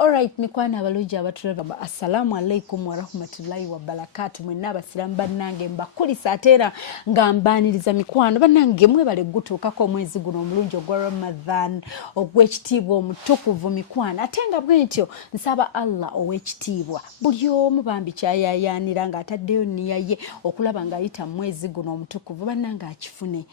Alright, mikwana abalungi abatulaba, assalamu alaikum wa rahmatullahi wa barakatuh. Mwenna abasiramu bannange mbakulisa ate era nga mbaaniriza mikwano bannange mwebale gutuukako omwezi guno omulungi ogwa Ramadan ogw'ekitiibwa omutukuvu mikwano ate nga bwentyo nsaba Allah ow'ekitiibwa buli omu bambi kyayayaanira ng'ataddeyo nniya ye okulaba ng'ayita mu mwezi guno omutukuvu bannange akifune.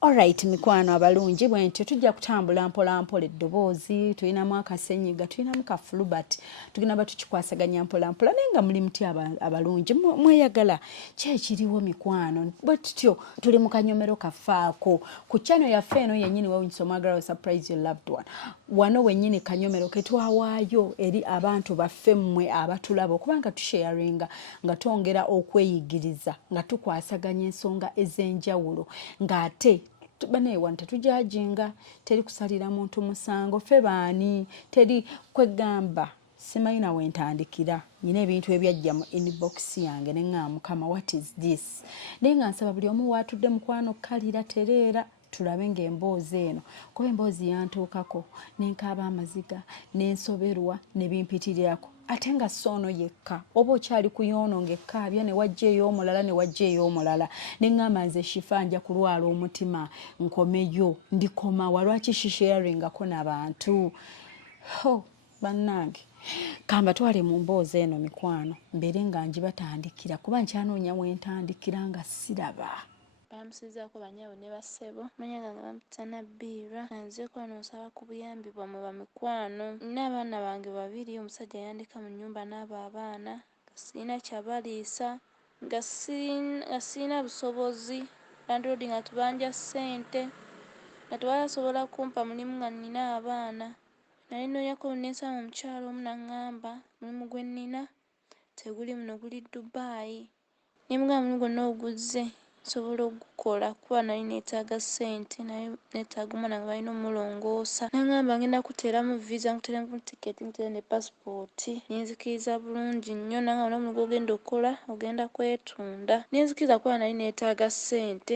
Alright, mikwano abalungi bwentyo tujja kutambula mpola mpola eddoboozi tulinamu akasenyiga tulinamu kafulubat tugenda batukikwasaganya mpola mpola naye nga muli muti abalungi mweyagala kyekiriwo mikwano bwe tutyo tuli mu kanyomero kafaako ku channel yaffe eno yennyini wewunyisomwagala surprise your loved one wano wennyini kanyomero ketwawaayo eri abantu baffe mmwe abatulaba okubanga tusharinga nga twongera okweyigiriza nga tukwasaganya ensonga ez'enjawulo ng'ate baneewana tetujajinga teri kusalira muntu musango ffe baani teri kwegamba simanyi nawe ntandikira nyina ebintu ebyajja mu inbox yange ne ngamba mukama what is this naye nga nsaba buli omu waatudde mukwano kalira tereera tulabe ng'emboozi eno kuba emboozi yantuukako nenkaaba amaziga nensoberwa ne bimpitirirako ate nga soono yekka oba okyali kuyono ng'ekkaabya ne wajja ey'omulala ne wajja ey'omulala ne ngamba nze Shifah nja kulwala omutima nkomeyo ndikomawa lwaki shisharingako n'abantu bannange kamba twale mu mboozi eno mikwano mbeere nga njibatandikira kuba nkyanoonya wentandikira nga siraba. Bamusizaako banyaabo ne bassebo manyaga nga bamutana Mpulira nze kwano nsaba ku buyambi bwamwe bamikwano n'abaana bange babiri omusajja yandika mu nnyumba n'abo abaana nga sirina kyabaliisa nga sirina busobozi landlord nga tubanja ssente nga tebasobola kumpa mulimu nga nnina abaana nali nooyako nensaba omukyalo omu n'aŋŋamba mulimu gwe nnina teguli muno guli Dubai nimugamba mulimu gwonna oguzze nsobola okugukola kuba nali neetaaga ssente naye neetaaga omwana nga balina omulongoosa n'aŋŋamba ngenda kuteeramu visa nkuteeramu tiketi nkuteera ne passport nenzikiriza bulungi nnyo n'aŋŋamba n'omulimu gw'ogenda okukola ogenda kwetunda nenzikiriza kuba nali neetaaga ssente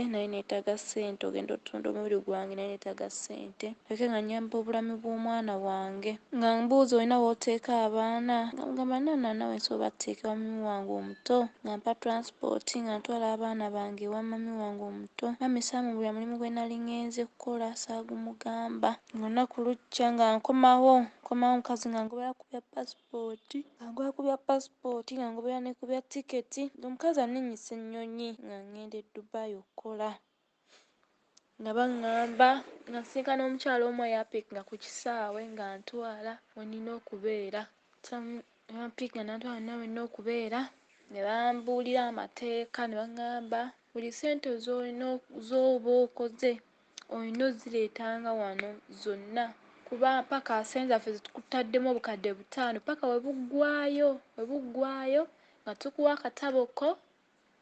ogenda otunda omubiri gwange nali neetaaga ssente leke nga nnyamba obulamu bw'omwana wange nga mbuuza olina w'oteeka abaana nga mugamba nawe nsobola bateeka mami wange omuto nga mpa transport nga ntwala abaana bange mami wange omuto mami saamubulira mulimu gwe nali ngenze kukola saagumugamba olunaku lukya nga nkomawo mukazi nga ngobera kubya passport nga ngobera ne kubya tiketi omukazi anennyisa ennyonyi nga ngenda e Dubai okukola nga baŋŋamba nga nsisinkana omukyalo omu eyapiikinga ku kisaawe nga ntwala wenina okubeera bampiikinga nantwala nawe nina okubeera ne bambuulira amateeka ne baŋŋamba buli ssente z'oba okoze olina ozireetanga wano zonna kuba paka ssente zaffe zetukutaddemu obukadde 5 paka we buggwaayo nga tukuwa akatabo ko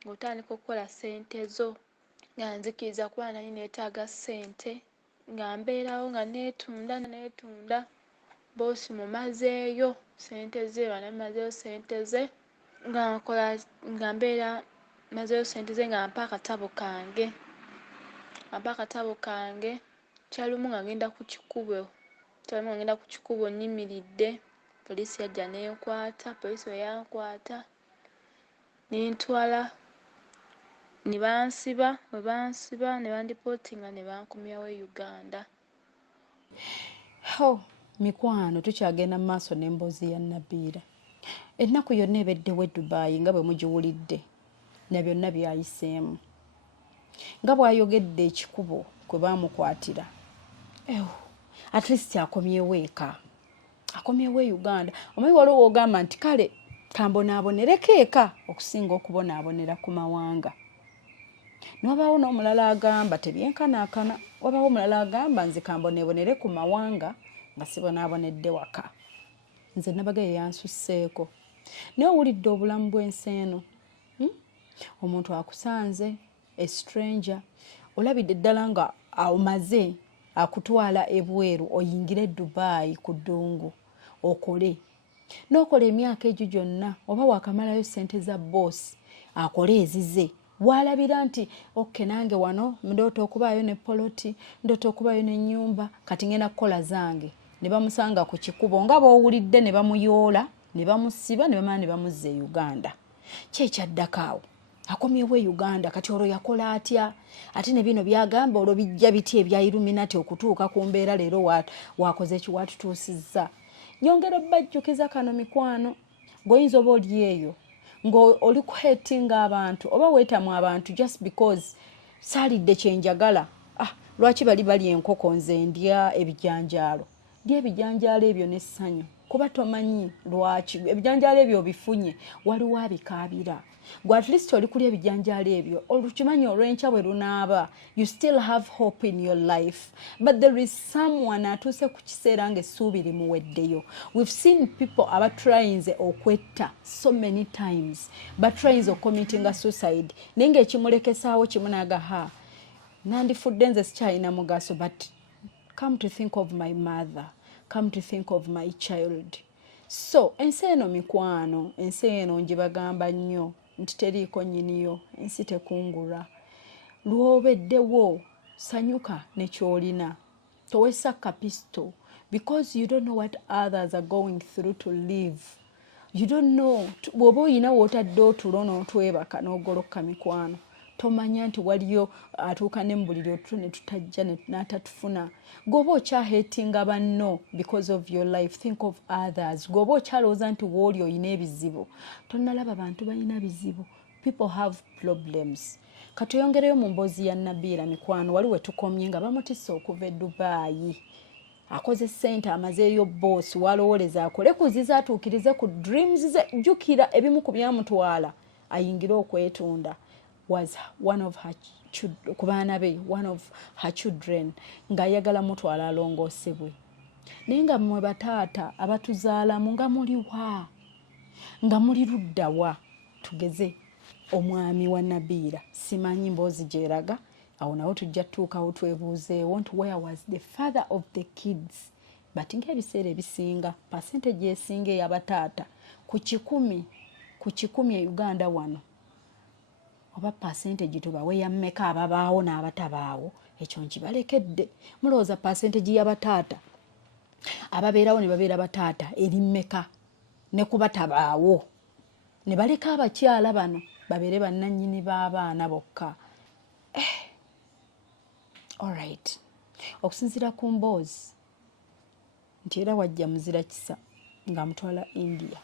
ng'otandika okukola ssente zo nga nzikiriza kuba nali neetaaga ssente nga mbeerawo nga neetunda boosi mumazeeyo ssente ze banamazeeyo ssente ze nga mbeera mazeeyo ssente ze nga mpa akatabo kange kyalumu nga ngenda ku kikubo nnyimiridde poliisi yajja nenkwata poliisi we yankwata nentwala ne bansiba ne bandipootinga ne bankomyawo e Uganda. Mikwano tukyagenda mu maaso n'emboozi ya Nabbiira ennaku yonna ebeddewo e Dubai nga bwe mugiwulidde na byonna byayiseemu nga bw'ayogedde ekikubo kwe baamukwatira at least akomyewo eka akomyewo e Uganda omanyi waliwo ogamba nti kale kambonaabonereko eka okusinga okubonaabonera ku mawanga n'wabaawo n'omulala agamba tebyenkanaakana wabaawo omulala agamba nze kamboneebonere ku mawanga nga sibonaabonedde waka nze nabagaye yansusseeko naye owulidde obulamu bw'ensi eno omuntu akusanze a stranger olabidde ddala nga omaze akutwala ebweru oyingire Dubai ku ddungu okole n'okola emyaka egyo gyonna oba wakamalayo ssente za boosi akole ezize walabira nti okke nange wano ndoota okubaayo ne poloti ndoota okubaayo n'ennyumba kati ngenda kukola zange ne bamusanga ku kikubo nga bw'owulidde ne bamuyoola ne bamusiba ne bamala ne bamuzza e Uganda. Kyekyaddako awo akomyewo e Uganda, kati olwo yakola atya? Ate ne bino byagamba olwo bijja biti ebya Illuminati okutuuka ku mbeera leero wakoze ki watutuusizza. Nyongera bajjukiza kano mikwano, ng'oyinza oba oli eyo ng'oli kuhetinga abantu oba weetamwa abantu just because saalidde kyenjagala. Lwaki bali enkoko nze ndya ebijanjaalo? Ndya ebijanjaalo ebyo n'essanyu kuba tomanyi lwaki ebijanjaalo ebyo obifunye waliwo abikaabira. Gwe at least oli kulya ebijanjaalo ebyo olukimanyi olw'enkya bwe lunaaba, you still have hope in your life, but there is someone atuuse ku kiseera ng'essuubi limuweddeyo. We've seen people abatrayinze okwetta so many times, batrayinze ocommittinga suicide, naye ng'ekimulekesaawo kimu n'agaha nandifudde nze sikyalina mugaso, but come to think of my mother, come to think of my child. So ensi eno mikwano, ensi eno njibagamba nnyo nti teriiko nnyiniyo, ensi tekungula. Lw'obeddewo sanyuka ne kyolina, towessa kapisto, because you don't know what others are going through to live. You don't know, bw'oba oyina w'otadde otulo n'otwebaka n'ogoloka mikwano, tomanya nti waliyo atuuka ne mbuliri otulo ne tutajja n'atatufuna. Gwoba okyaheetinga banno because of your life, think of others. Gwoba okyalowooza nti w'oli oyina ebizibu, tonnalaba bantu balina bizibu. People have problems. Katuyongereyo mu mboozi ya Nabiira mikwano, wali we tukomye nga bamutisse okuva e Dubai. Akoze ssente amazeeyo boss walowooleza akole kuziza atuukirize ku dreams ze. Jjukira ebimu ku byamutwala ayingire okwetunda was one of her ku baana be, one of her children, ng'ayagala mutwala alongoosebwe. Naye nga mmwe bataata abatuzaalamu nga muliwa, nga muli luddawa? Tugeze omwami wa Nabiira simanyi mboozi gyeraga, awo nawo tujja tuukawo twebuuzeewo nti where was the father of the kids? But ng'ebiseera ebisinga percentage esinga ey'abataata ku kikumi e Uganda wano, oba percentage tubawe ya mmeka ababaawo n'abatabaawo, ekyo nkibalekedde. Mulowooza percentage y'abataata ababeerawo ne babeera bataata eri mmeka ne kubatabaawo, ne baleka abakyala bano babeere bannannyini b'abaana bokka. Alright, okusinziira ku mboozi nti era wajja muzira kisa ng'amutwala India.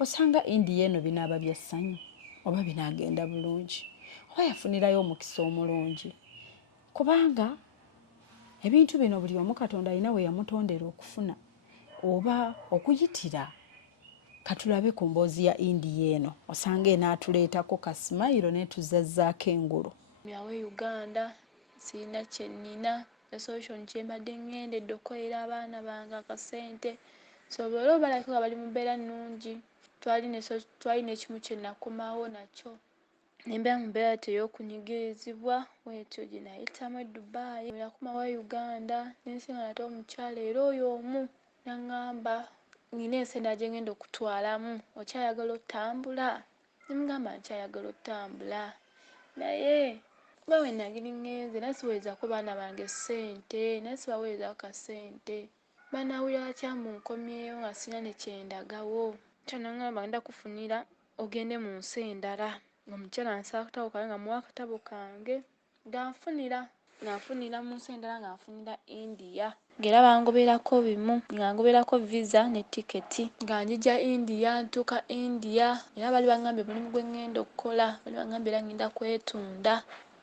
Osanga India eno binaaba bya ssanyu oba binaagenda bulungi, oba yafunirayo omukisa omulungi, kubanga ebintu bino buli omu Katonda alina we yamutondera okufuna oba okuyitira. Katulabe ku mboozi ya India eno, osanga enaatuleetako kasimayiro netuzazzaako engulu. Yawe Uganda sirina kye nnina, solution kye mbadde ŋŋendedde okukolera abaana bange akasente sobole obalabika bali mu mbeera nnungi. Twalina ekimu kye nakomawo nakyo, nembeera mu mbeera ey'okunyigirizibwa bwetyo gye nayitamu e Dubai. Nakomawo Uganda nensinga nate omukyala era oyo omu naŋŋamba nina ensenda gye ngenda okutwalamu, okyayagala otambula? Nemugamba nkyayagala otambula, naye kuba we nagiri ŋŋenze nasiweerezako baana bange ssente, nasibaweerezako kasente, banaawulira batya mbu nkomyeyo nga sirina ne kyendagawo. Kyo naŋŋamba ngenda kufunira ogende mu nsi endala. Omukyala ansaba akatabo kange nga muwa akatabo kange ng'anfunira mu nsi endala, ng'anfunira India. Ng'era bangoberako bimu, ng'angoberako visa ne tiketi nga njija India, ntuuka India. Era bali baŋŋambye omulimu gwe ŋŋenda okukola, bali baŋŋambye era ŋŋenda kwetunda.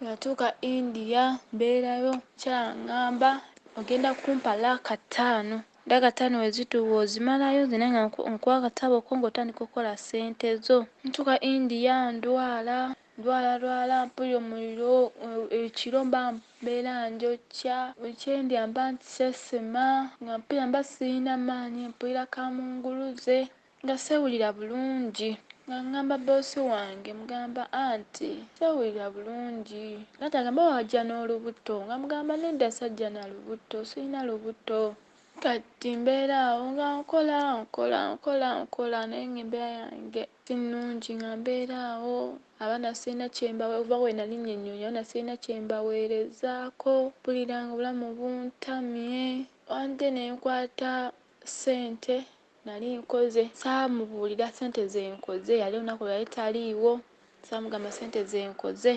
Natuuka India mbeerayo, mukyala ŋŋamba ogenda kumpa $5. $5 we zituuwa ozimalayo zina nga nkuwa akatabo ko ng'otandika okukola ssente zo. Ntuuka India ndwala, mpulira omuliro, ekiro mba mbeera njokya, buli kyendya mba ntisesema, nga mpulira mba sirina maanyi, mpulira kamunguluze, nga seewulira bulungi. Nga ŋŋamba boosi wange, mugamba anti seewulira bulungi, kati agamba wajja n'olubuto, nga mugamba nedda sajja na lubuto, sirina lubuto. Kati mbeera awo nga nkola naye ng'embeera yange si nnungi, nga mbeera awo abaana sirina oba we nalinnye ennyonyi, abaana sirina kye mbaweerezaako, mpulira nga obulamu buntamye. wante ne nkwata ssente nali nkoze saamubuulira ssente ze nkoze yali olunaku lwali taliiwo saamugamba ssente ze nkoze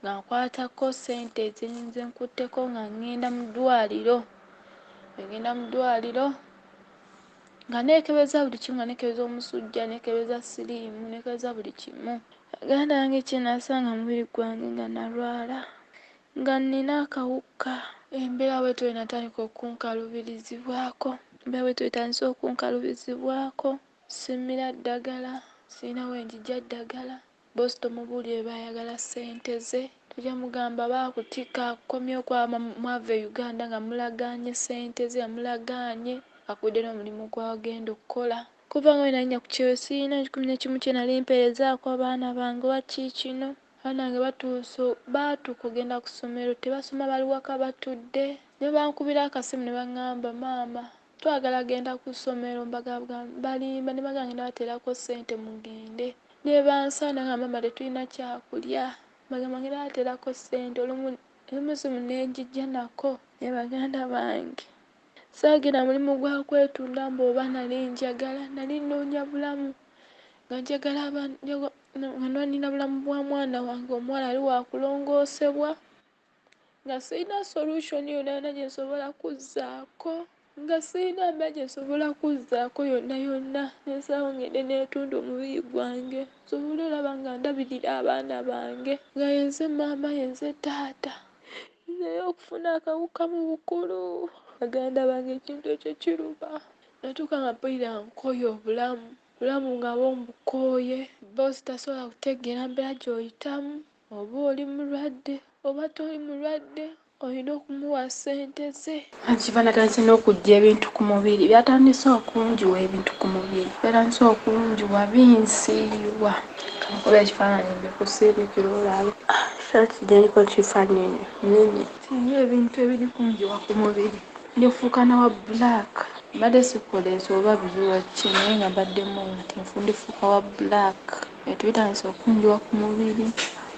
nga nkwatako ssente ezinze nkutteko nga ngenda mu ddwaliro nga neekebeza buli kimu nga neekebeza omusujja neekebeza siriimu neekebeza buli kimu. Aganda wange kye nasanga mubiri gwange nga nalwala nga nina akawuka. Embeera bwetyo enatandika okunkalubizibwako simmira ddagala sirina wenjija ddagala boosi tomubuulire baayagala ssente ze tojja mugamba baakutika akomye okwaba mwava e Uganda nga mulagaanye ssente ze amulagaanye akudde n'omulimu gw'agenda okukola. Kuva nga bwe nalinnya ku kyeyo sirina 11 kye nali mpeerezaako abaana bange waki kino. Abaana bange baatuuka ogenda ku ssomero tebasoma bali waka batudde ne bankubira akasimu ne baŋŋamba maama twagala genda ku ssomero balimba ne bagamba ngenda bateerako ssente mugende ne bansaana nga maama tetulina kyakulya bagamba ngenda bateerako ssente olumu ne nako ne baganda bange. Saagenda mulimu gwa kwetunda mboba nali njagala nali nnoonya bulamu nga njagala nga nina bulamu bwa mwana wange omuwala ali waakulongoosebwa nga sirina solution yonna gye nsobola kuzzaako nga sirina mba gye nsobola kuzzaako yonna nsalawo ngende neetunda omubiri gwange nsobole olaba nga ndabirira abaana bange nga yenze maama yenze taata naye okufuna akawuka mu bukulu baganda bange ekintu ekyo kiruma. Natuuka nga mpulira nkoye obulamu nga Mbikoye boosi tasobola kutegeera mbeera gy'oyitamu oba oli mulwadde oba toli mulwadde olina okumuwa ssente ze. Shifah natandise n'okujja ebintu ku mubiri byatandise okunjiwa ebintu ku mubiri byatandise okunjiwa binsiiwa. Kamukuba ekifaananyi mbikusiibikira olabe kijjaniko kifaananyi nene singa ebintu ebiri kunjiwa ku mubiri ndifuuka nawa black mbadde sikuleesa oba biziwa ki naye nga mbaddemu nga ndifuuka wa black ebintu bitandise okunjiwa ku mubiri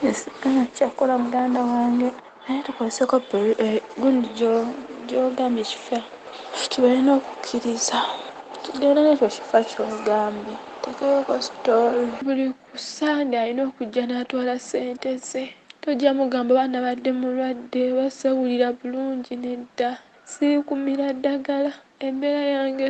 esigana kyakola muganda wange naye tukozeseko gundi gy'ogambye Shifah tubalina okukkiriza tugenda nekyo Shifah ky'ogambye tekebeko story buli ku Sunday alina okujja n'atwala ssente ze tojja mugamba baana badde mulwadde basewulira bulungi nedda siri kumira ddagala embeera yange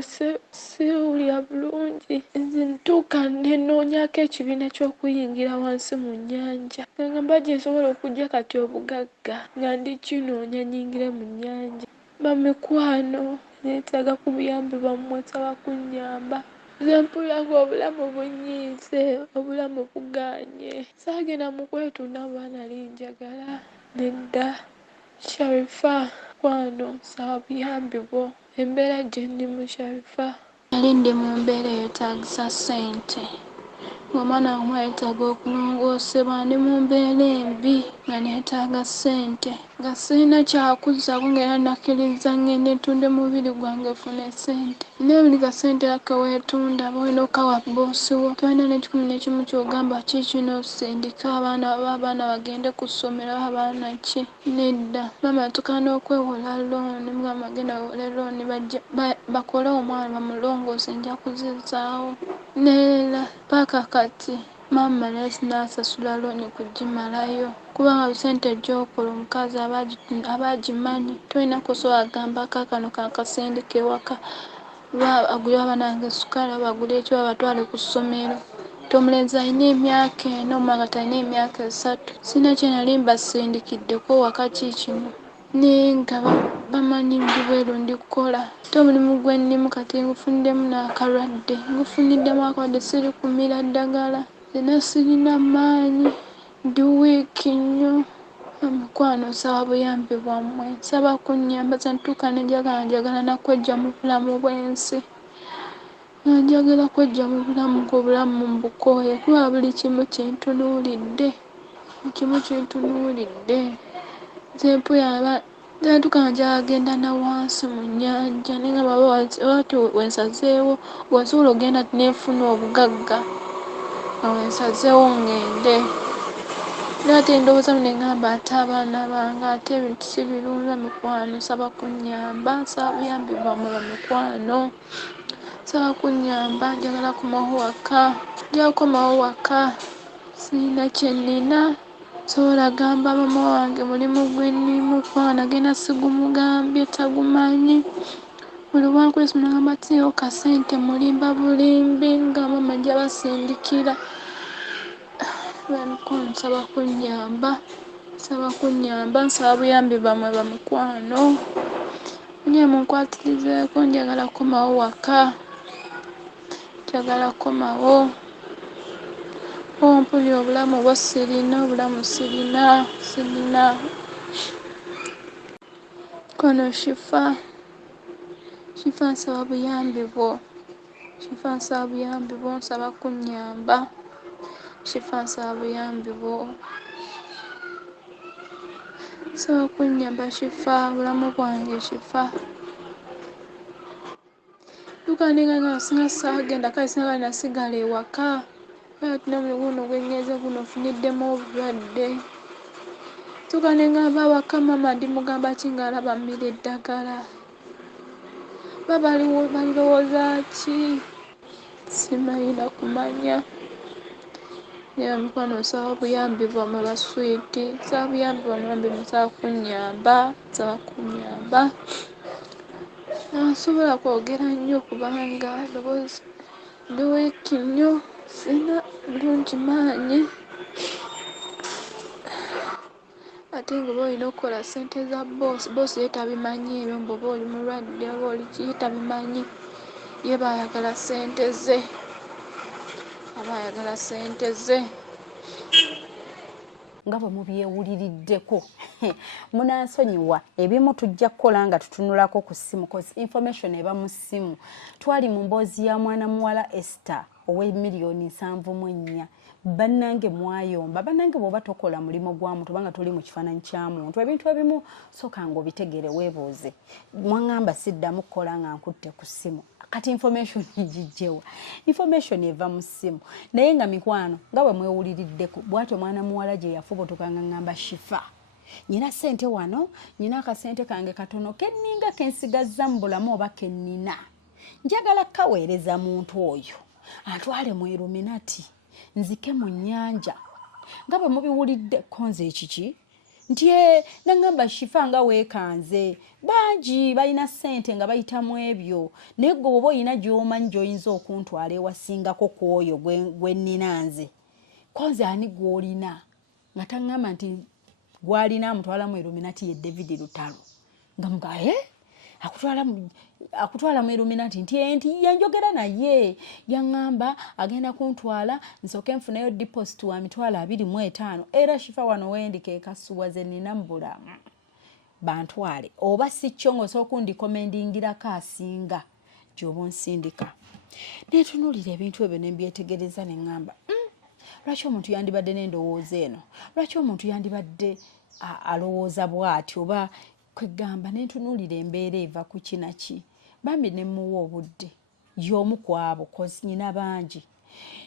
siwulira bulungi nze ntuuka nenoonyako ekibiina ky'okuyingira wansi mu nnyanja nga mba gye nsobola okujja kati obugagga nga ndi kinoonya nyingire mu nnyanja. Bamikwano neetaaga ku buyambi bammwe nsaba kunnyamba nze mpulira ng'obulamu bunyiize obulamu bugaanye saagenda mu kwetunda mu baana linjagala nedda Shifah kwano nsaba buyambi bwo embeera gye ndimu Shifah nali ndi mu mbeera eyeetaagisa ssente ng'omwana wange yeetaaga okulongoosebwa ndi mu mbeera embi nga neetaaga ssente nga sirina kyakuzzaako ng'era nakkiriza ngende ntunde mubiri gwange nfune ssente naye buli kasente keweetunda olina okawa boosi wo tolina n'11 ky'ogamba ki kino sindika abaana bagende ku ssomero abaana ki nedda maama yatuuka n'okwewola looni mugamba agenda wewole looni bakole omwana bamulongoose nja kuzizaawo neera paaka kati maama naye sinasasula looni kugimalayo kubanga ssente gy'okola omukazi aba agimanyi tolina kusobola agambako akano kakasindika ewaka agulira abaana bange sukaali bagula ekyo babatwale ku ssomero omulenzi alina emyaka 4 omwana talina emyaka 3 sirina kye nali mbasindikiddeko waka kikino naye nga bamanyi ndi bweru ndikukola ate omulimu gwe nnimu kati ngufuniddemu n'akalwadde siri kumira ddagala zena sirina maanyi ndi wiiki nnyo. Mikwano nsaba buyambi bwammwe nsaba kunnyamba ntuuka njagala nakwejja mu bulamu bw'ensi njagala kwejja mu bulamu mu Mbikoye kuba buli kimu kintunuulidde nze mpulira natuuka njagala genda na wansi mu nnyanja naye nga bw'ati wensazeewo wasobola ogenda neefuna obugagga nga wensazeewo ngende Nate ndowooza munengamba ate abaana bange ate ebintu si birungi bamikwano nsaba kunnyamba nsaba buyambi bwammwe bamikwano nsaba kunnyamba njagala komawo waka njagala kukomawo waka sirina kye nnina sobola gamba mama wange mulimu gwe nnimu kwana genda sigumugambye tagumanyi buli lwankwesa munagamba tiyo kasente mulimba bulimbi nga mama gyabasindikira bamikwano nsaba kunnyamba nsaba buyambi bwammwe bamikwano nye munkwatirizeeko njagala kukomawo waka njagala kukomawo Mpulira obulamu bwo sirina kono Shifah nsaba buyambi bwo nsaba kunnyamba Shifah nsaba buyambi bwo nsaba kunnyamba Shifah bulamu bwange Shifah tukandigana singa saagenda kale singa nasigala ewaka n'omulimu guno gwennyeze guno nfuniddemu obulwadde tukandigamba waka mama ndimugamba ki ng'alaba mmira eddagala balowooza ki simanyi kumanya naye mikwano nsaba obuyambi bwammwe baswiti nsaba buyambi bwammwe nsaba kunnyamba nsobola kwogera nnyo kubanga ndi weeki nnyo sina bulungi maanyi ate nga oba olina okukola ssente za boosi ye tabimanyi ebyo mboba oli mulwadde oba oli ki ye tabimanyi ye baayagala ssente ze nga bwe mubyewuliriddeko munansonyiwa ebimu tujja kukola nga tutunulako ku ssimu cause information eba mu ssimu. Twali mu mboozi ya mwana muwala Esther ow'M7.4 bannange mwayomba bannange bw'oba tokola mulimo gwa muntu banga tuli mu kifaananyi kya muntu ebintu ebimu soka nga obitegere weebuuze mwangamba siddamu kukola nga nkutte ku ssimu kati information ejijjewa information eva mu ssimu naye nga mikwano nga bwe mwewuliriddeko bw'atyo mwana muwala gye yafubutuka nga ngamba Shifah nyina ssente wano nyina akasente kange katono kenninga kensigazza mu bulamu oba kennina njagala kaweereza muntu oyo antwale mu Illuminati nzike mu nnyanja nga bwe mubiwulidde konze ekiki nti nangamba Shifah nga weekanze bangi balina ssente nga bayitamu ebyo naye gwe oba olina gy'omanyi gy'oyinza okuntwala ewasingako ku oyo gwe nnina nze konze ani gw'olina nga taŋŋamba nti gw'alina amutwala mu Illuminati ye David Lutalo nga muga akutwala mu Illuminati nti yanjogera naye yaŋŋamba agenda kuntwala nsooke nfuneyo deposit wa mitwalo 25 era Shifah wano wendika ekasuwa ze nnina mu bulamu bantwale oba si kyo ng'osooka ondikomendingirako asinga gy'oba onsindika neetunuulira ebintu ebyo ne mbyetegereza ne ŋŋamba lwaki omuntu yandibadde n'endowooza eno lwaki omuntu yandibadde alowooza bw'ati oba kwegamba nentunuulira embeera eva ku kinaki bambi ne muwa obudde y'omu ku abo kozi nyina bangi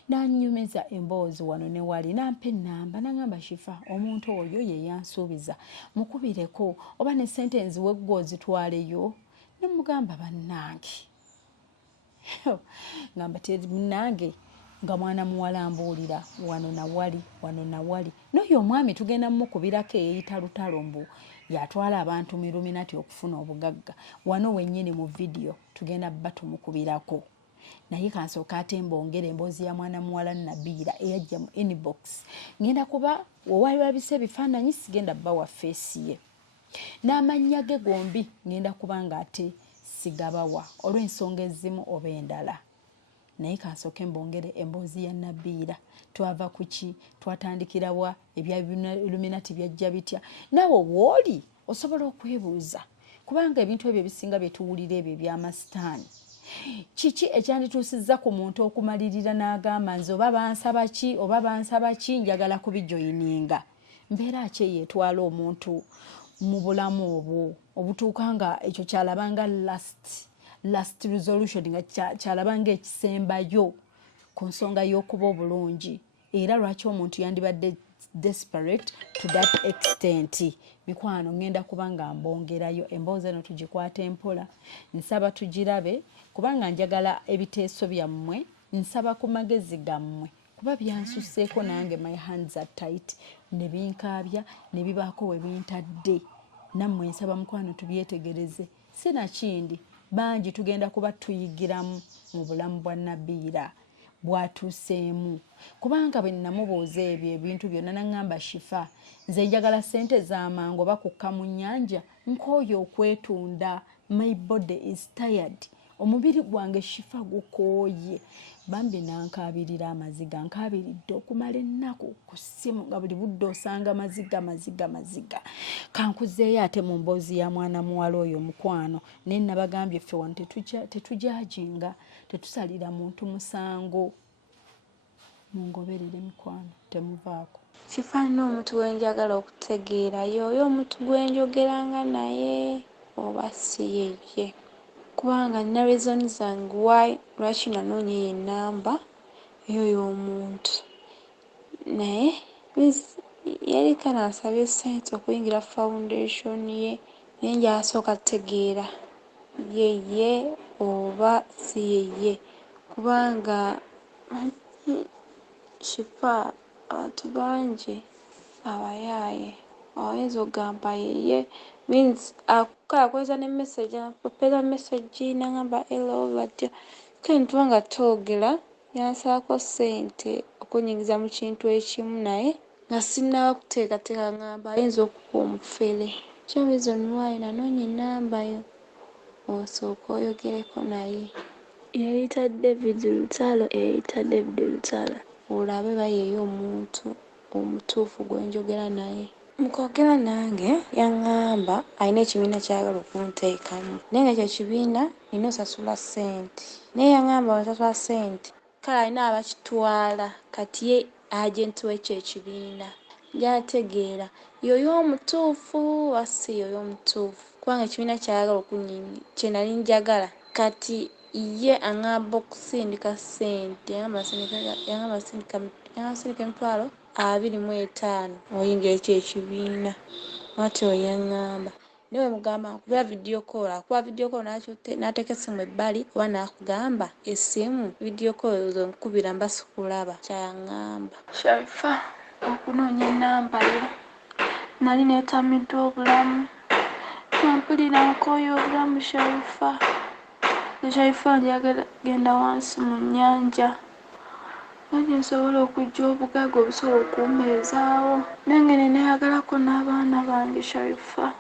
n'anyumiza emboozi wano ne wali nampa ennamba n'angamba Shifah omuntu oyo ye yansuubiza mukubireko oba ne ssente nziwe ggwe ozitwaleyo ne mugamba bannange ngamba munnange nga mwana muwala mbuulira wano na wali n'oyo omwami tugenda mukubirako eyeyita Lutalo mbu yatwala abantu mu Illuminati okufuna obugagga wano wennyini mu video tugenda bba tumukubirako naye kansooka ate mbongera emboozi ya mwana muwala Nabiira eyajja mu inbox ngenda kuba owalabise ebifaananyi sigenda bba wa feesi ye n'amannya ge gombi ngenda kuba nga ate sigabawa olw'ensonga ezimu oba endala naye kansooke mbongere emboozi ya Nabiira twava ku ki twatandikirawa ebya Illuminati byajja bitya nawe wooli osobola okwebuuza kubanga ebintu ebyo ebisinga bye tuwulira ebyo ebyamasitaani kiki ekyandituusizza ku muntu okumalirira n'agamba nze oba bansaba ki njagala kubijoyininga mbeera ki eyeetwala omuntu mu bulamu obwo obutuuka nga ekyo kyalabanga last resolution nga kyalabanga ekisembayo ku nsonga y'okuba obulungi era lwaki omuntu yandibadde desperate to that extent. Mikwano ngenda kubanga mbongerayo emboozi eno tugikwata empola nsaba tugirabe kubanga njagala ebiteeso byammwe nsaba ku magezi gammwe kuba byansuseeko nange my hands are tight ne binkaabya ne bibaako we bintadde nammwe nsaba mukwano tubyetegereze sinakindi bangi tugenda kuba tuyigiramu mu bulamu bwa Nabiira bwatuuseemu kubanga bwe namubuuza ebyo ebintu byonna naŋŋamba Shifah nze njagala ssente z'amangu oba kukka mu nnyanja Nkoye okwetunda my body is tired omubiri gwange Shifah gukooye bambi nankabirira amaziga nkabiridde okumala ennaku ku ssimu nga buli budde osanga maziga kankuzeeyo ate mu mboozi ya mwana muwala oyo mukwano naye nabagambye ffe wano tetujajinga tetusalira muntu musango mungoberere mikwano temuvaako Shifah alina omuntu gwenjagala okutegeerayo oyo omuntu gwenjogeranga naye oba si yeye kubanga nina reason zange lwaki nanoonya eyo ennamba eyo omuntu naye yarika nansabye ssente okuyingira foundation ye naye njagala sooka kutegeera yeye oba si yeye kubanga Shifah abantu bangi abayaaye awayinza okugamba yeye means akukala kweza ne message apopera message nangamba hello batya kentuba nga twogera yansaako ssente okunyingiza mu kintu ekimu naye nga sinnaba kuteekateeka ngamba ayinza okuba omufere kyo reason why nanoonya ennamba yo osooka oyogereko naye yayita David Lutalo olabe bayeeyo omuntu omutuufu gwenjogera naye mukwogera nange yaŋŋamba alina ekibiina kyagala okunteekamu naye nga ekyo kibiina nina osasula ssente naye yaŋŋamba osasula ssente kale alina abakitwala kati ye agenti w'ekyo ekibiina gyategeera yoyo omutuufu wasi yoyo omutuufu kubanga ekibiina kyagala kye nali njagala kati ye aŋŋamba okusindika ssente yaŋŋamba sindika emitwalo 25 oyingira ekyo ekibiina ati oyaŋŋamba naye wemugamba nkubira vidiyo call akuba vidiyo call n'ateeka essimu ebbali oba n'akugamba essimu vidiyo call zonkubira mba sikulaba kyayaŋŋamba Shifah okunoonya ennamba yo nali neetamiddwa obulamu Mpulira Nkoye obulamu Shifah njagala genda wansi mu nnyanja nange nsobola okujja obugagga obusobola okumpeezaawo nange neneeyagalako n'abaana bange Shifah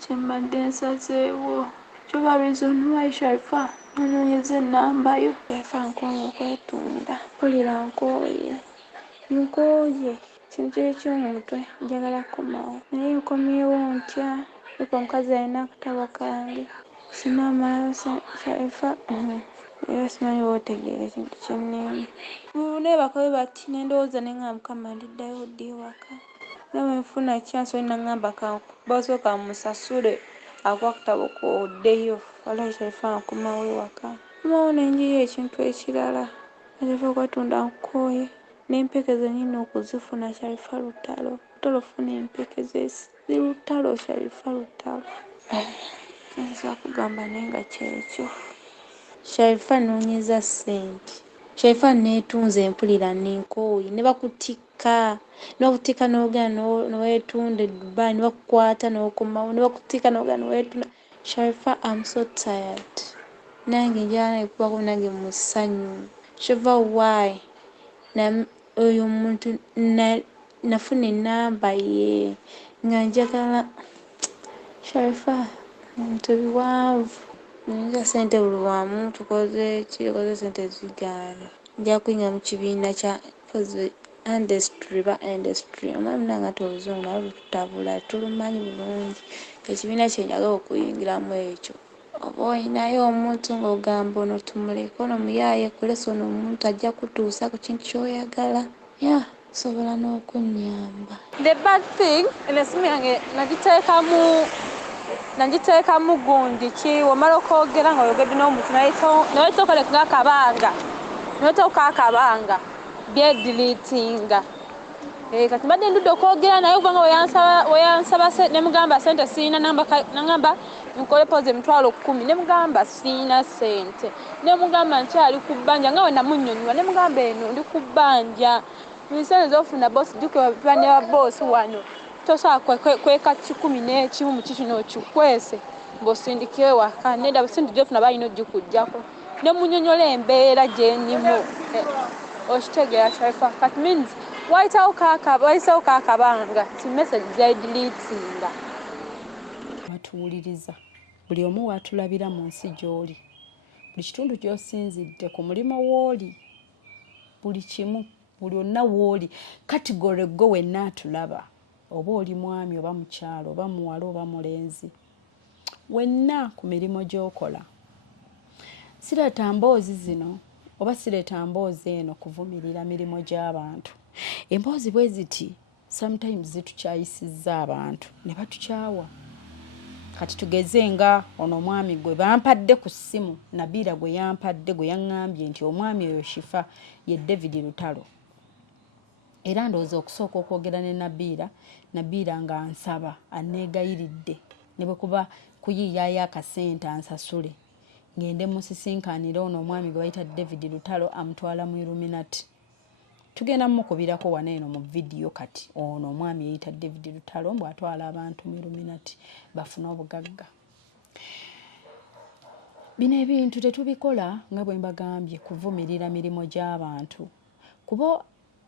kyembadde nsazeewo kyoba reason why Shifah nonyeza ennamba yo Shifah Nkoye okwetunda Mpulira Nkoye kintu kiri ky'omutwe njagala kukomawo naye nkomyewo ntya eka omukazi alina akatabo kange sinamalayo Shifah era simanyi bootegeera ekintu kyenneemu naye bakobe bati nendowooza nenga Mukama ndiddayo ddi ewaka nawe nfuna chance naŋŋamba basooka musasule akuwa akatabo koddeyo walahi Shifah nkomawo ewaka kumawo nenjiyo ekintu ekirala Shifah okwetunda Nkoye n'empeke zenyina okuzifuna Shifah Lutalo tolofuna empeke zesi Lutalo Shifah Lutalo nza kugamba naye nga kyekyo Shifah noonyeza ssente Shifah Netunze Mpulira Nkoye ne bakutikka n'ogenda n'oweetunda Dubai ne bakukwata n'okomawo ne bakutikka n'ogenda n'oweetunda Shifah I'm so tired nange njala nekubako nange mu ssanyu Shifah why oyo omuntu nafuna ennamba ye nga njagala Shifah omuntu biwanvu nja ssente buli wamu tukoze ssente zigaana nja kuyinga mu kibiina kya industry omwami nange ati oluzungu nawe lututabula tulumanyi bulungi ekibiina kyenjagala okuyingiramu ekyo oba olinayo omuntu ng'ogamba ono tumuleke ono muyaaye kulesa ono omuntu ajja kutuusa ku kintu ky'oyagala sobola n'okunnyamba the bad thing essimu yange nagiteekamu gundi ki wamala okwogera nga oyogedde n'omuntu naye tokoleka akabanga byediliitinga kati mbadde ndudde okwogera naye kubanga weyansaba ne mugamba sente sirina nangamba nkole pose emitwalo 10 ne mugamba sirina sente ne mugamba nkyali ku bbanja nga we namunnyonnyola ne mugamba eno ndi ku bbanja nsente z'ofuna bosi dukebane ba bosi wano tosobola kweka 11 mu kikino kikwese ng'osindikiwe waka nedda busindi gyofuna balina ogikuggyako ne munnyonnyola embeera gye ndimu okitegeera Shifah kati means wayisawo kaakabanga ti message zediliitinga batuwuliriza buli omu watulabira mu nsi gy'oli buli kitundu gy'osinzidde ku mulimo w'oli buli kimu buli onna w'oli kategore gwe wenna atulaba oba oli mwami oba mukyalo oba muwala oba mulenzi wenna ku mirimu gy'okola sireeta mboozi zino oba sireeta mboozi eno kuvumirira mirimu gy'abantu emboozi bwe ziti sometimes zitukyayisizza abantu ne batukyawa kati tugeze nga ono omwami gwe bampadde ku ssimu Nabira gwe yampadde gwe yaŋŋambye nti omwami oyo Shifah ye David Lutalo era ndowooza okusooka okwogera ne Nabira nga Nsaba aneegayiridde ne bwe kuba kuyiiyaayo akasente ansasule ngende musisinkaanira ono omwami gwe bayita David Lutalo amutwala mu Illuminati tugenda mukubirako wano eno mu vidiyo kati ono omwami yeyita David Lutalo bw'atwala abantu mu Illuminati bafuna obugagga bino ebintu tetubikola nga bwe mbagambye kuvumirira mirimu gy'abantu kuba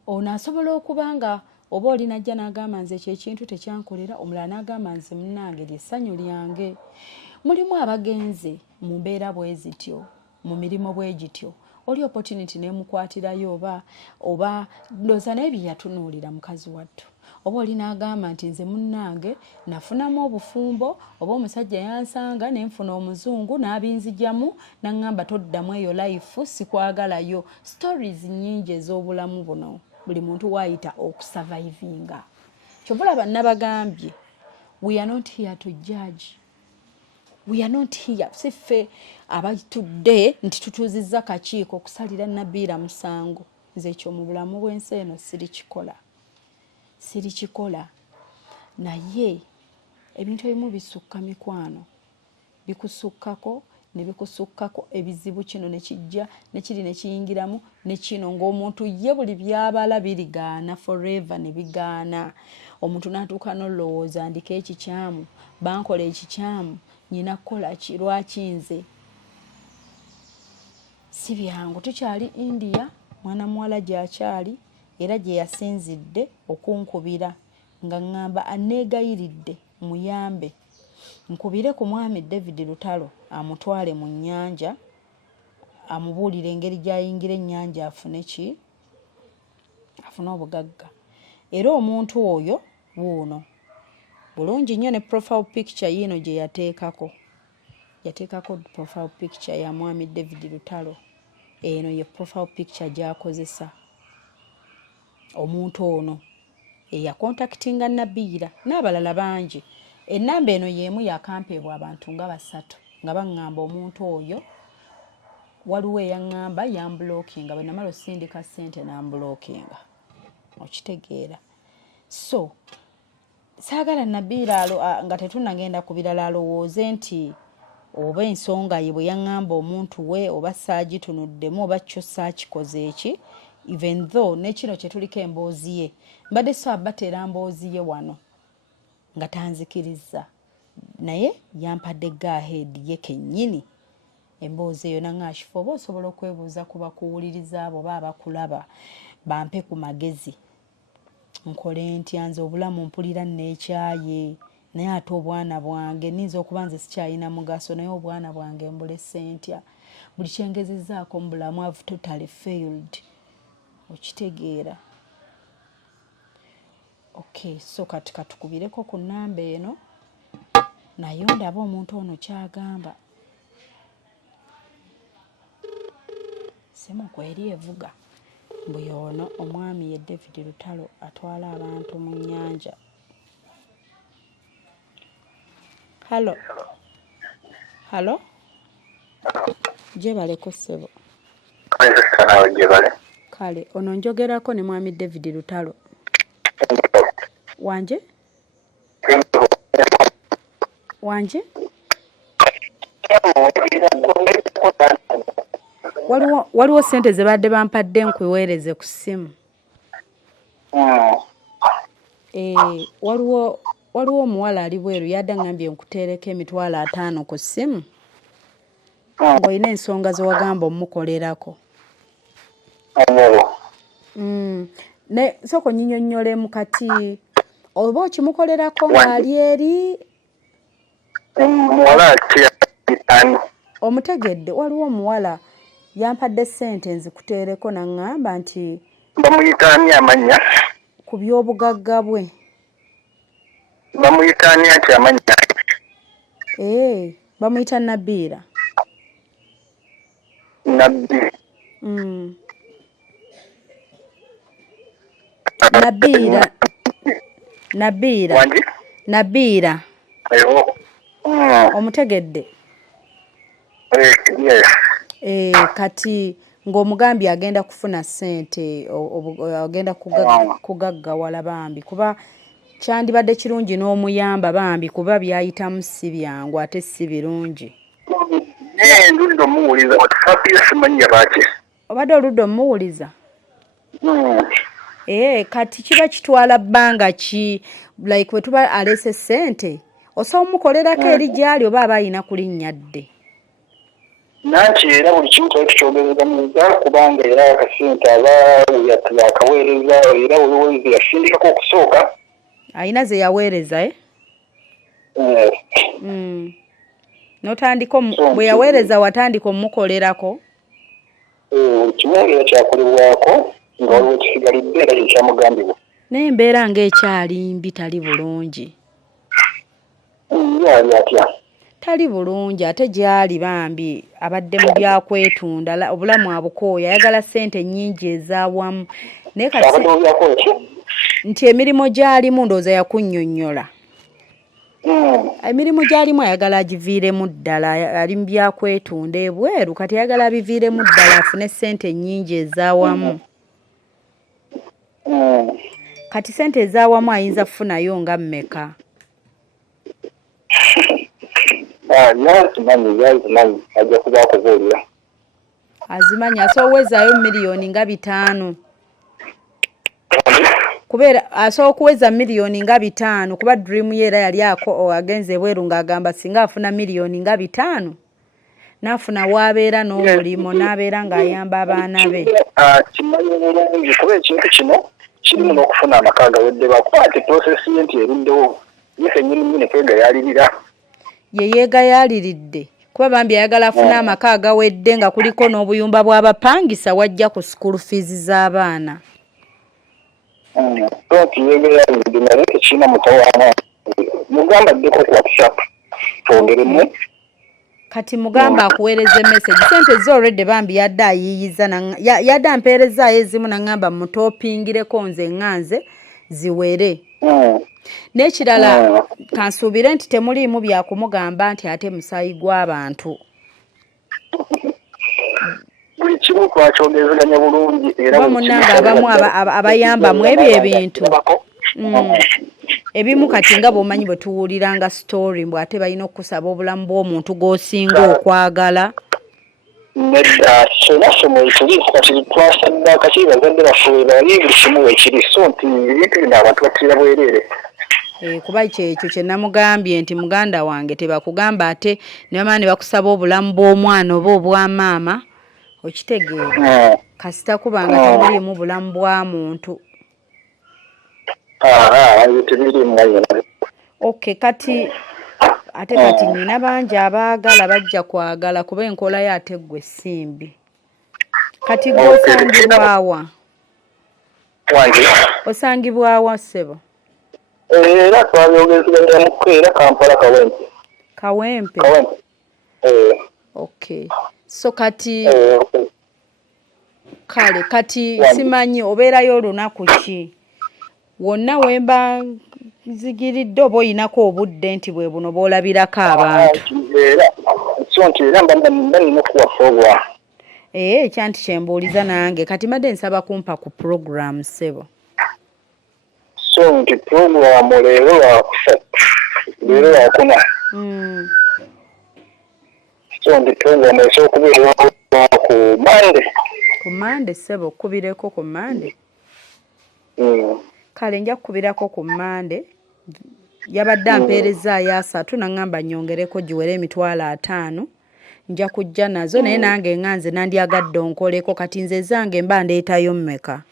ono asobola okuba nga oba oli najja n'agamba nze ekyo ekintu tekyankolera omulala n'agamba nze munnange lyessanyu lyange mulimu abagenze mu mbeera bwe zityo mu mirimu bwe gityo oli opportunity nemukwatirayo oba ndowooza naye bye yatunuulira mukazi wattu oba oli n'agamba nti nze munnange nafunamu obufumbo oba omusajja yansanga nenfuna omuzungu n'abinzijamu n'aŋŋamba toddamu eyo life sikwagalayo stories nnyingi ez'obulamu buno buli muntu waayita okusurvivinga kyobulaba nabagambye we are not here to judge we are not here siffe abatudde nti tutuuzizza kakiiko okusalira Nabira musango nze ekyo mu bulamu bw'ensi eno sirikikola naye ebintu ebimu bisukka mikwano bikusukkako ne bikusukkako ebizibu kino ne kijja ne kiri ne kiyingiramu ne kino ng'omuntu ye buli byabala birigaana forever ne bigaana omuntu n'atuuka n'olowooza ndika ekikyamu bankola ekikyamu nyina kukola ki lwaki nze si byangu tukyali India mwana muwala gy'akyali era gye yasinzidde okunkubira nga ŋŋamba aneegayiridde muyambe nkubire ku mwami David Lutalo amutwale mu nnyanja amubuulire engeri gy'ayingira ennyanja afune obugagga era omuntu oyo wuuno bulungi nnyo ne profile picture yino gye yateekako profile picture ya mwami David Lutalo eno ye profile picture gy'akozesa omuntu ono eyakontaktinga Nabira n'abalala bangi ennamba eno y'emu yakampeebwa abantu nga 3 nga baŋŋamba omuntu oyo waliwo eyaŋŋamba yambulookinga bwe namala osindika ssente n'ambulookinga okitegeera so saagala Nabira nga tetunnagenda ku birala alowooze nti oba ensonga ye bwe yaŋŋamba omuntu we oba saagitunuddemu oba kyo saakikoze eki even though ne kino kye tuliko emboozi ye mbadde so abateera mboozi ye wano nga tanzikiriza naye yampadde go ahead ye kennyini emboozi eyo naŋŋa Shifah oba osobola okwebuuza ku bakuwuliriza abo oba abakulaba bampe ku magezi nkole ntya nze obulamu mpulira neekyaye naye ate obwana bwange ninza okuba nze sikyalina mugaso naye obwana bwange mbulese ntya buli kyengezezaako mu bulamu have totally failed okitegeera okay so kati katukubireko ku nnamba eno naye ndaba omuntu ono kyagamba simu kweri evuga mbu ono omwami ye David Lutalo atwala abantu mu nnyanja. Halo jebaleko ssebo kale ono njogerako ne mwami David Lutalo Wanje waliwo ssente ze badde bampadde nkweweereze ku ssimu. Waliwo omuwala ali bweru yadda ngambye nkuteereko emitwalo 5 ku ssimu ng'olina ensonga ze wagamba omukolerako. Sooka onnyinyonnyolemu kati oba okimukolerako ng'ali eri omutegedde. Waliwo omuwala yampadde ssente nzikuteereko n'aŋŋamba nti bamuyitaani amanya ku by'obugagga bwe. Bamuyitaani ati amanya bamuyita Nabbiira. Nabbiira omutegedde. Kati ng'omugambye agenda kufuna ssente agenda kugaggawala bambi kuba kyandibadde kirungi n'omuyamba bambi kuba byayitamu si byangu ate si birungi. Oludde omuwuliza watufaapira simanyi yabaaki. Obadde oludde omuwuliza? Kati kiba kitwala bbanga ki like bwe tuba alese ssente osobola omukolerako eri gy'ali oba aba alina kulinnya dde. Nanti era buli kimu twali tukyogezeganyizza kubanga era akasente aba yakaweereza era waliwo yasindikako okusooka. Ayina ze yaweereza n'otandika bwe yaweereza watandika omukolerako. Kimu era kyakolebwako nga waliwo kisigalidde era ekyamugambibwa. Naye embeera ng'ekyali mbi tali bulungi. Yali atya? Tali bulungi ate gy'ali bambi abadde mu byakwetunda obulamu abukooya ayagala ssente nnyingi ezaawamu naye kati nti emirimu gy'alimu ndowooza yakunnyonnyola. Emirimu gy'alimu ayagala agiviiremu ddala ali mu byakwetunda ebweru kati ayagala abiviiremu ddala afune ssente nnyingi ezaawamu. Kati ssente ezaawamu ayinza kufunayo nga mmeka? Azimanya asoowezaayo miliyoni nga 5 kubeera asobola okuweza miliyoni nga 5 kuba dream ye era yali agenze bweru ng'agamba singa afuna miliyoni nga 5 n'afuna w'abeera n'omulimu n'abeera ng'ayamba abaana be. Kimanyi bulungi kuba ekintu kino kirimu n'okufuna amaka agawedde bakuba ati prosesi ye nti eruddewo ye kennyini kwegayaalirira. Ye yeegayaliridde kuba bambi ayagala afuna amaka agawedde nga kuliko n'obuyumba bw'abapangisa wajja ku school fees z'abaana. Yeegayaliridde naye tekirina mutawaana mugamba ddeko ku WhatsApp twogeremu. Kati mugamba akuweereze message ssente zo already bambi yadde ayiyiza yadde ampeerezaayo ezimu n'aŋŋamba mutoopingireko nze ŋŋanze ziwere. N'ekirala kansuubire nti temuliimu byakumugamba nti ate musaayi gw'abantu. Buli kimu twakyogezeganya bulungi era munnange abamu abayambamu ebyo ebintu. Ebimu kati nga bw'omanyi bwe tuwuliranga story mbw ate balina okusaba obulamu bw'omuntu gw'osinga okwagala. Nedda sonasoma ekiriiso kati twasadde akakiri bazadde baffe bali buli kimu weekiri so nti ebintu bino abantu batira bwereere. Kuba kyekyo kye namugambye nti muganda wange tebakugamba ate ne bamala ne bakusaba obulamu bw'omwana oba obwa maama okitegeera. Kasita kubanga temuliimu bulamu bwa muntu. Okay, kati ate kati nina bangi abaagala bajja kwagala kuba enkola yo ate ggwe simbi. Kati gwe osangibwawa? Osangibwawa ssebo? Era twabyogezeganya mu Kkeera Kampala Kawempe. Kawempe? Okay. So kati kale kati simanyi obeerayo olunaku ki? Wonna wemba zigiridde oba oyinako obudde nti bwe buno bw'olabirako abantu. Ekyanti kyembuuliza nange kati mbadde nsaba kumpa ku program ssebo. so nti programu leero lwakusatu leero lwakuna so nti programu esookubeera ku Mande ssebo okubireko ku Mande. Kale nja kukubirako ku Mande. Yabadde ampeerezaayo 3 n'angamba nyongereko giwere $5,000. Nja kujja nazo naye nange nganze nandyagadde onkoleko kati nze zange mba ndeetayo mmeka.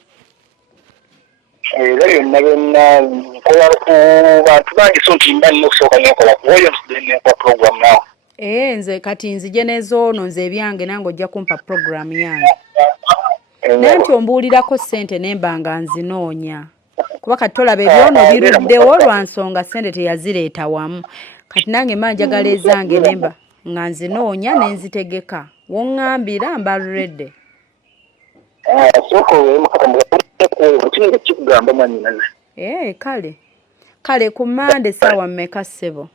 Era byonna byonna nkola ku bantu bangi so nti mba nina okusooka nkola ku oyo nneekwa program nawe. Nze kati nzije n'ezoono nze ebyange nange ojja kumpa program yange. Naye nti ombuulirako ssente nemba nga nzinoonya. Kuba kati tolaba ebyono biruddewo lwa nsonga ssente teyazireeta wamu. Kati nange mba njagala ezange nemba nga nzinoonya ne nzitegeka. Wongambira mba ready. Kale ku Mande ssaawa mmeka ssebo?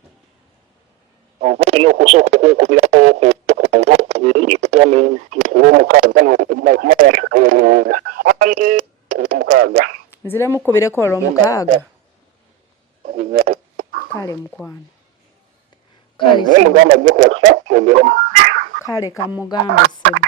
Nzire mukubireko olw'omukaaga. Kale mukwano. Kale kamugambe ssebo.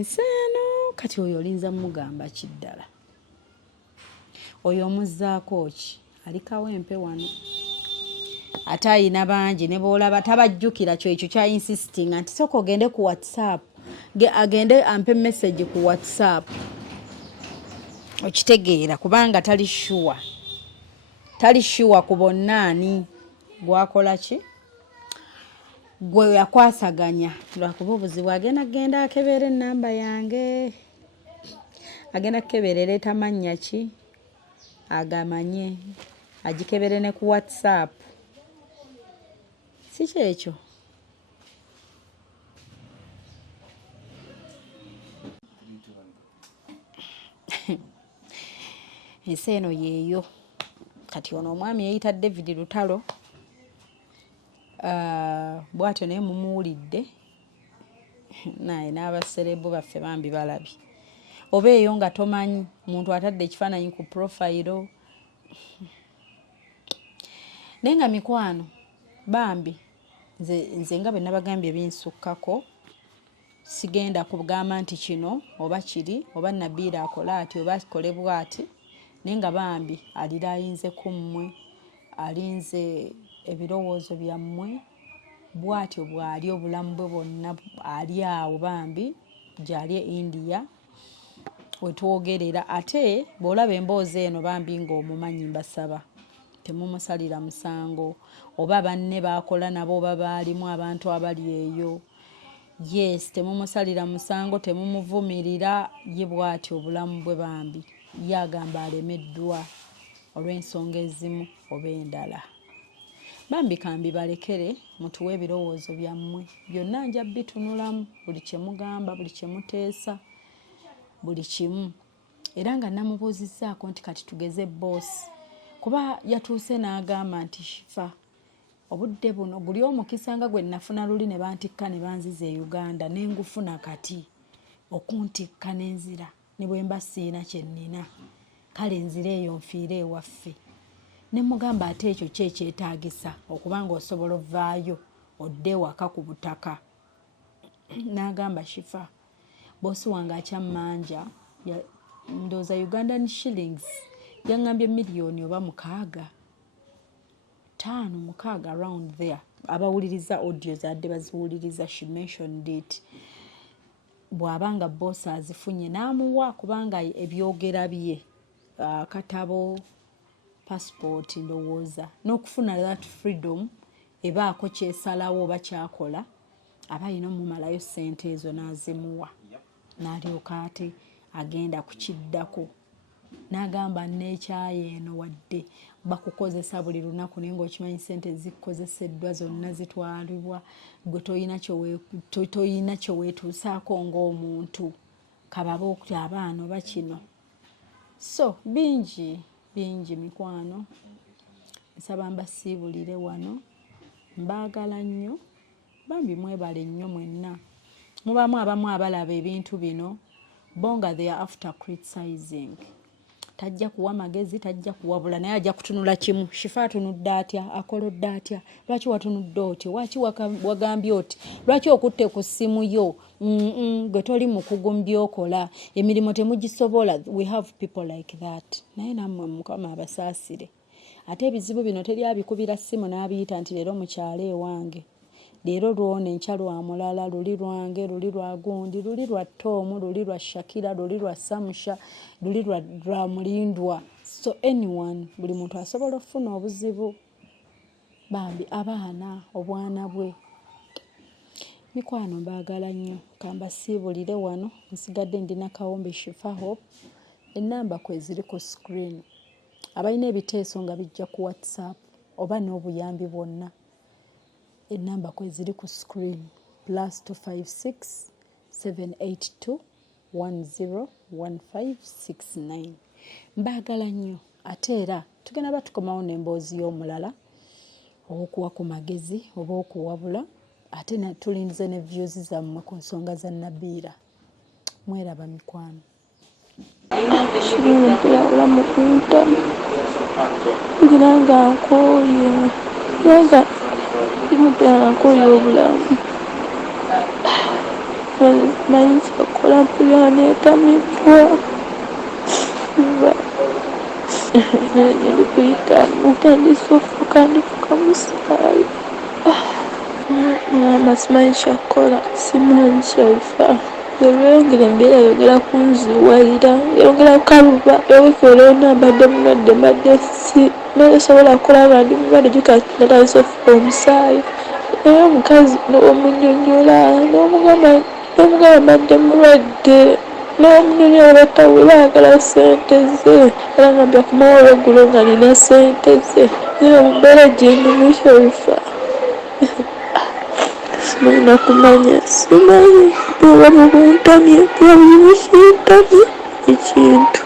Enseno kati oyo olinza mugamba kiddala. Oyo omuzzaako ki? Alikawo empe wano. Ate ayina bangi ne bw'olaba tabajjukira ekyo kya insisting nti sooka ogende ku WhatsApp. Agende ampe message ku WhatsApp. Okitegeera kubanga tali sure. Tali sure ku bonnaani gwakola ki? Gwe yakwasaganya lwakuba obuzibu agenda akebera ennamba yange. Agenda kukeberera etamannya ki? Agamanye. Agikebere ne ku WhatsApp. Si kyekyo. Ensi eno yeeyo. Kati ono omwami yeyita David Lutalo. Bwatyo naye mumuwulidde. Naye n'abaserebu baffe bambi balabi. Oba eyo nga tomanyi muntu atadde ekifaananyi ku profile. Naye nga mikwano bambi nze nga bwe nabagambye binsukkako sigenda kugamba nti kino oba kiri oba Nabiira akola ati oba akole bwati. Naye nga bambi aliraayinze ku mmwe, alinze ebirowoozo byammwe, bwatyo bw'ali obulamu bwe bwonna ali awo bambi gy'ali e India wetwogerera. Ate bw'olaba emboozi eno bambi ng'omumanyi mbasaba temumusalira musango oba banne bakola nabo oba baalimu abantu abali eyo. Yes, temumusalira musango, temumuvumirira, ye bw'atyo obulamu bwe bambi. Ye agamba alemeddwa olw'ensonga ezimu oba endala. Bambi kambi balekere mutuwe ebirowoozo byammwe. Byonna nja bitunulamu buli kye mugamba, buli kye muteesa, buli kimu. Era nga namubuuzizzaako nti kati tugeze boss. Kuba yatuuse n'agamba nti Shifah, obudde buno guli omukisa nga gwe nafuna luli ne bantikka ne banziza e Uganda ne ngufuna kati okuntikka n'enzira ne bwe mba siina kye nnina. Kale nzira eyo nfiire ewaffe. Ne mugamba ate ekyo kyekyetaagisa okuba ng'osobola ovaayo odde waka ku butaka. N'agamba Shifah, boosi wange akyammanja ndowooza Ugandan shillings yaŋŋambye miliyoni oba 6, 5, 6 around there. Abawuliriza audio zadde baziwuliriza, she mentioned it. Bw'abanga boss azifunye n'amuwa kubanga ebyogera bye katabo, passport ndowooza n'okufuna that freedom ebaako kyesalawo oba kyakola aba alina omumalayo ssente ezo n'azimuwa. N'alyoka ate agenda kukiddako. N'agamba n'ekyayo eno wadde bakukozesa buli lunaku naye ng'okimanyi ssente zikozeseddwa zonna zitwalibwa, gwe toyina kye weetuusaako ng'omuntu kababa okuta abaana oba kino. So bingi mikwano, nsaba mbasiibulire wano mbaagala nnyo bambi mwebale nnyo mwenna. Mubamu abamu abalaba ebintu bino bonga they are after criticizing. Tajja kuwa magezi, tajja kuwabula, naye ajja kutunula kimu. Shifaa atunudde atya, akolodde atya, lwaki watunudde otyo, lwaki wagambye oti, lwaki okutte ku ssimu yo, gwe toli mukugu mu byokola, emirimu temugisobola. We have people like that. Naye nammwe Mukama abasaasire. Ate ebizibu bino teri abikubira ssimu n'abiyita nti leero mukyalo ewange, leero lwone enkya lwa mulala, luli lwange, luli lwa gundi, luli lwa Tomu, luli lwa Shakira, luli lwa Samusha, luli lwa Mulindwa. So anyone, buli muntu asobola okufuna obuzibu. Bambi abaana obwana bwe. Mikwano mbaagala nnyo, kambasiibulire wano, nsigadde ndina Kawombe Shifah Hope. Ennamba kwe ziri ku screen. Abalina ebiteeso nga bijja ku WhatsApp oba n'obuyambi bwonna. Ennamba kwe ziri ku screen +256 782 101569. Mbaagala nnyo ate era tugenda batukomawo n'emboozi y'omulala okuwa ku magezi oba okuwabula, ate tulinze ne views zammwe ku nsonga za Nabiira. Mweraba mikwano. Mpulira mukunta kugira Nkoye nga Mpulira Nkoye obulamu mayinza okukola Mpulira netamibwa ndi kuyita mutandisi ofuuka ndifuka musaayi ngamba simanyi kyakukola, simanyi kyafa. Yongera embeera yongera kunziwalira, yongera kaluba ewekero nambadde mulwadde mbadde nasobola kulaba ndi mulwadde gikatandise ofuuka omusaayi. Naye omukazi n'omunyonyola n'omugamba mbadde mulwadde, n'omunyonyola batawe baagala ssente ze, era ngambya kumawo olweggulo nga nina ssente ze. Naye mumbeera gye ndimu Shifah simanyi nakumanya, simanyi oba mubuntamye oba buyibukintamye ekintu.